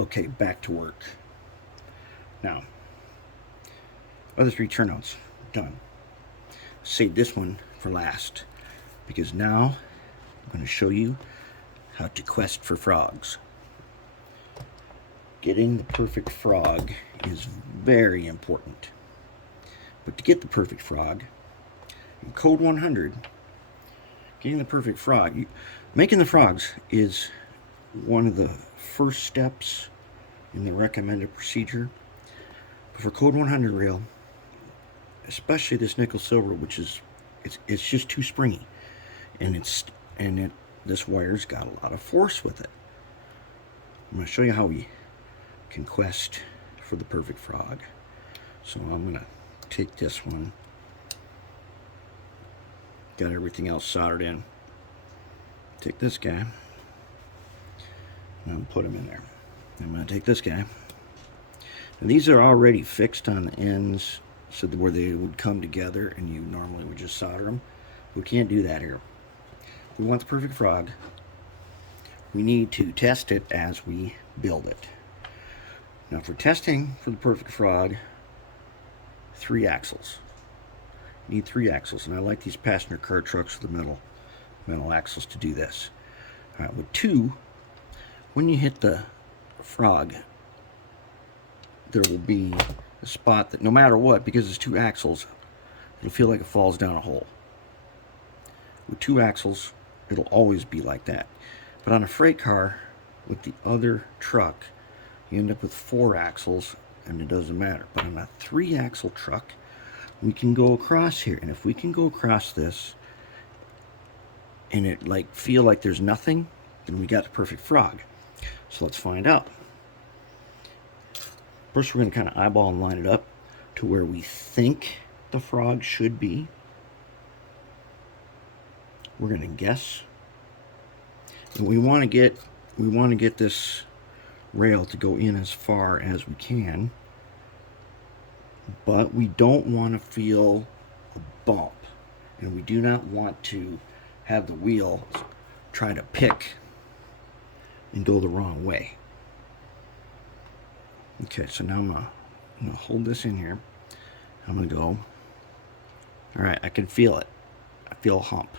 Okay, back to work. Now, other three turnouts, done. Save this one for last, because now I'm going to show you how to quest for frogs. Getting the perfect frog is very important. But to get the perfect frog, in Code 100, getting the perfect frog, making the frogs is one of the first steps in the recommended procedure. But for Code 100 rail, especially this nickel silver, which is it's just too springy, and this wire's got a lot of force with it. I'm going to show you how we can quest for the perfect frog. So I'm going to take this one, got everything else soldered in, take this guy, and I'll put him in there. I'm going to take this guy, and these are already fixed on the ends so that where they would come together, and you normally would just solder them. We can't do that here. If we want the perfect frog, we need to test it as we build it. Now for testing for the perfect frog, 3 axles. You need 3 axles, and I like these passenger car trucks with the metal axles to do this. All right, with 2, when you hit the frog, there will be a spot that no matter what, because it's 2 axles, it'll feel like it falls down a hole. With 2 axles, it'll always be like that. But on a freight car with the other truck, you end up with 4 axles, and it doesn't matter. But on a 3-axle truck, we can go across here, and if we can go across this and it feel like there's nothing, then we got the perfect frog. So let's find out. First, we're going to kind of eyeball and line it up to where we think the frog should be. We're going to guess. And we want to get this rail to go in as far as we can, but we don't want to feel a bump, and we do not want to have the wheel try to pick and go the wrong way. Okay, so now I'm gonna hold this in here. I'm gonna go. All right, I can feel it. I feel a hump.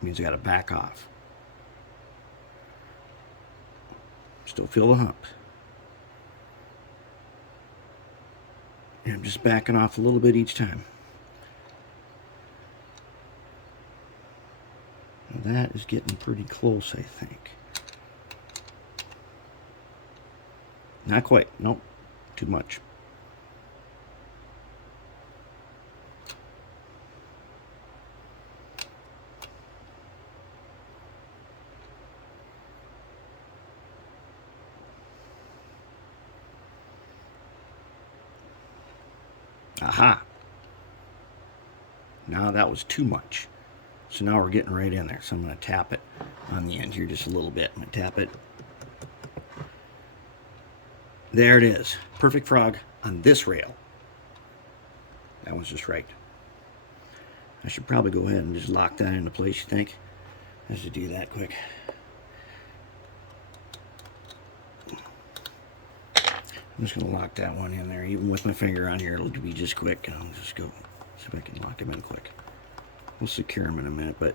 It means I gotta back off. Still feel the hump. And I'm just backing off a little bit each time. Now that is getting pretty close, I think. Not quite. Nope. Too much. Aha. Now that was too much. So now we're getting right in there. So I'm going to tap it on the end here just a little bit. I'm going to tap it. There it is. Perfect frog on this rail. That one's just right. I should probably go ahead and just lock that into place, you think? I should do that quick. I'm just going to lock that one in there. Even with my finger on here, it'll be just quick. I'll just go see if I can lock him in quick. We'll secure him in a minute, but...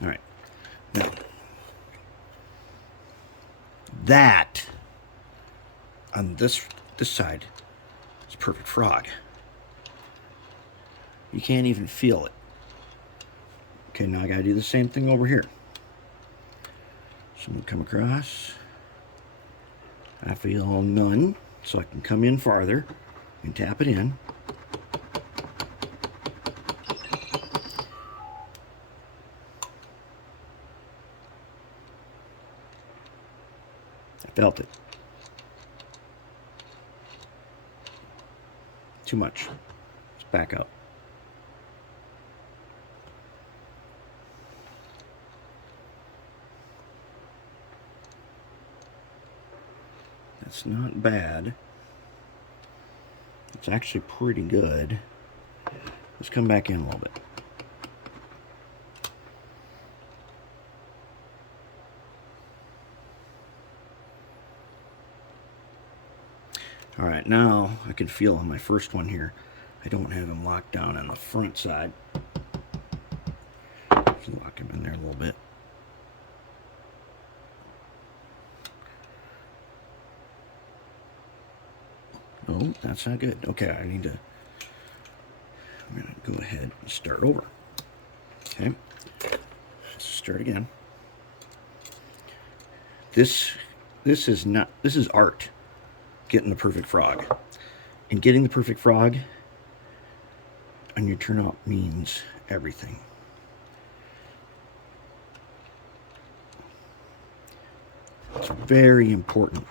Alright. Now, that, on this side, is perfect frog. You can't even feel it. Okay, now I gotta do the same thing over here. So I'm gonna come across. I feel none, so I can come in farther and tap it in. I felt it. Too much. Let's back up. That's not bad. It's actually pretty good. Let's come back in a little bit. All right, now I can feel on my first one here, I don't have him locked down on the front side. Lock him in there a little bit. Oh, that's not good. Okay, I'm going to go ahead and start over. Okay, let's start again. This is art, getting the perfect frog. And getting the perfect frog on your turnout means everything. It's very important.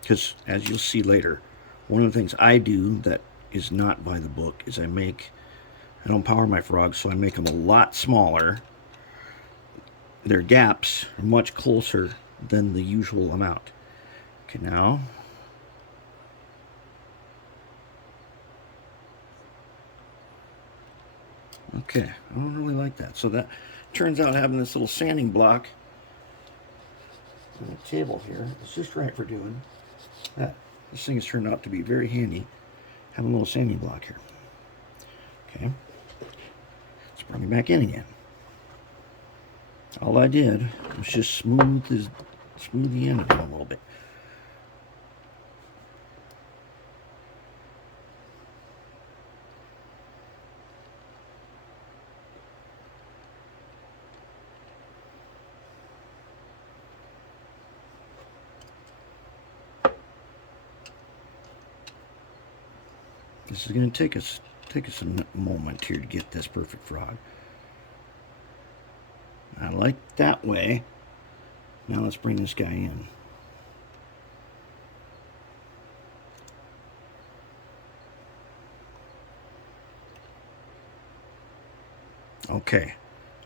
Because, as you'll see later, one of the things I do that is not by the book is I don't power my frogs, so I make them a lot smaller. Their gaps are much closer than the usual amount. Okay, now. Okay, I don't really like that. So that turns out having this little sanding block on the table here is just right for doing that. This thing has turned out to be very handy. Having a little sanding block here. Okay. Let's bring it back in again. All I did was just smooth the end of it a little bit. This is going to take us a moment here to get this perfect frog. I like that way. Now let's bring this guy in. Okay,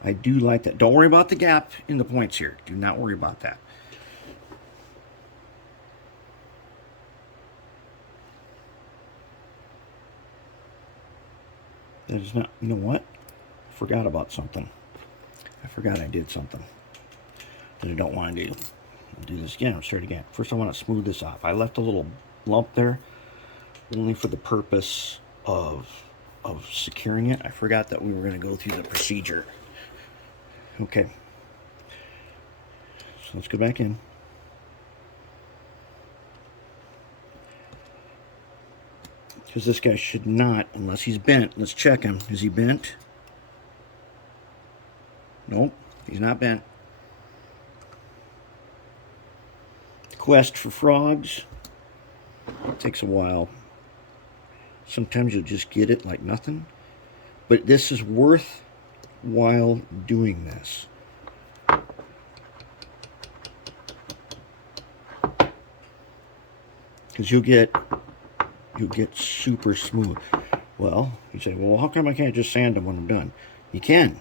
I do like that. Don't worry about the gap in the points here. Do not worry about that. That is not, you know what? I forgot about something. I forgot I did something that I don't want to do. I'll do this again. I'll start again. First, I want to smooth this off. I left a little lump there only for the purpose of securing it. I forgot that we were going to go through the procedure. Okay. So let's go back in. Because this guy should not, unless he's bent. Let's check him. Is he bent? Nope, he's not bent. Quest for frogs takes a while. Sometimes you'll just get it like nothing. But this is worthwhile doing this. Because you'll get super smooth. Well, you say, well, how come I can't just sand them when I'm done? You can.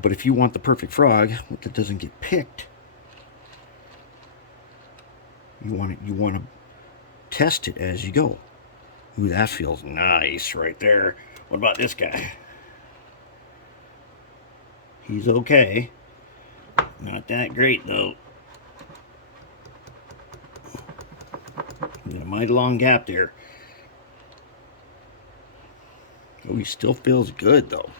But if you want the perfect frog that doesn't get picked, you want to test it as you go. Ooh, that feels nice right there. What about this guy? He's okay. Not that great though. Got a mighty long gap there. Oh, he still feels good though.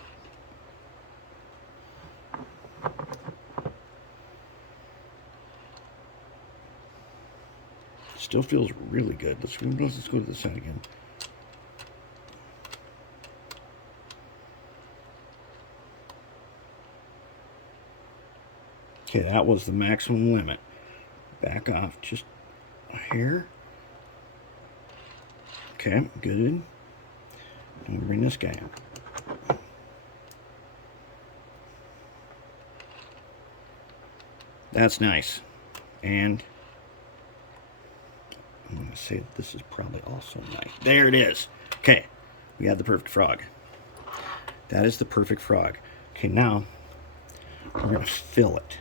Still feels really good. Let's go to the side again. Okay, that was the maximum limit. Back off just a hair. Okay, good. And bring this guy up. That's nice. And I'm going to say that this is probably also nice. There it is. Okay, we have the perfect frog. That is the perfect frog. Okay, now we're going to fill it.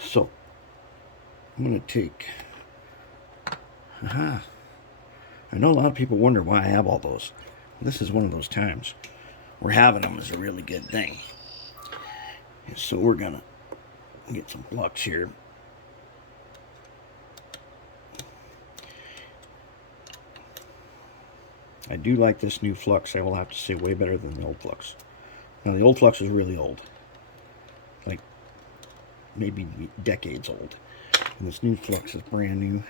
So I'm going to take... Aha. I know a lot of people wonder why I have all those. This is one of those times where having them is a really good thing. And so we're going to get some blocks here. I do like this new flux. I will have to say way better than the old flux. Now the old flux is really old, like maybe decades old, and this new flux is brand new.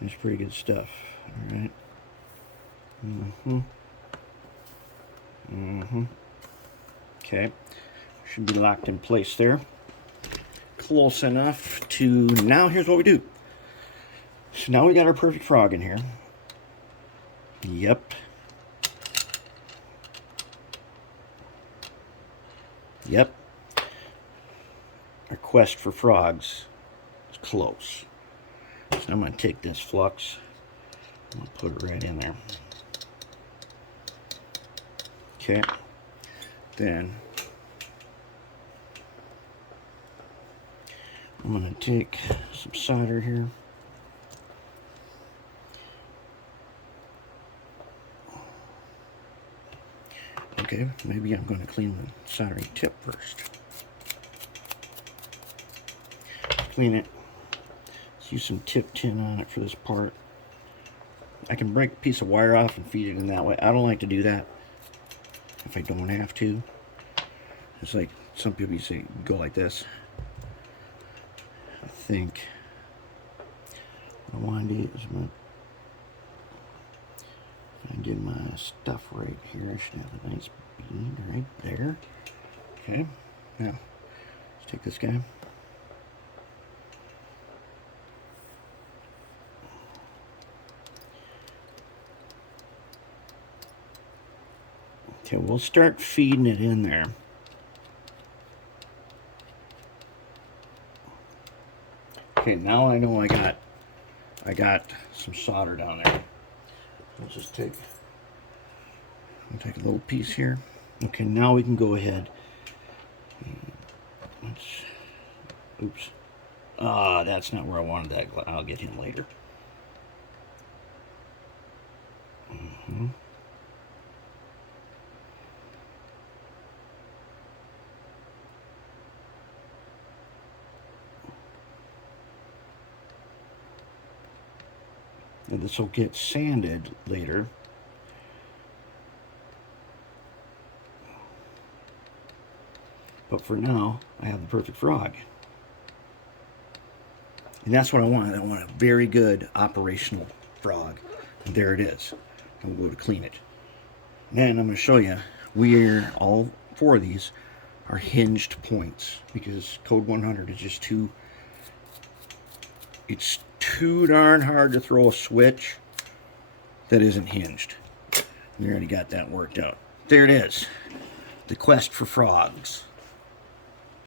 It's pretty good stuff. All right. Okay. Should be locked in place there. Close enough to... Now here's what we do. So now we got our perfect frog in here. Yep. Yep. Our quest for frogs is close. So I'm going to take this flux. I'm going to put it right in there. Okay. Then I'm going to take some solder here. Okay, maybe I'm going to clean the soldering tip first. Clean it. Let's use some tip tin on it for this part. I can break a piece of wire off and feed it in that way. I don't like to do that if I don't have to. It's like some people say go like this. I think what I want to do is I'm going to get my stuff right here. I should have a nice bead right there. Okay, now let's take this guy. Okay, we'll start feeding it in there. Okay, now I know I got some solder down there. I'll just take a little piece here. Okay, now we can go ahead. Oops. That's not where I wanted that. I'll get him later. And this will get sanded later. But for now, I have the perfect frog. And that's what I want. I want a very good operational frog. And there it is. And we'll go to clean it. And then I'm going to show you where all four of these are hinged points. Because code 100 is just too... It's too darn hard to throw a switch that isn't hinged. We already got that worked out. There it is. The quest for frogs.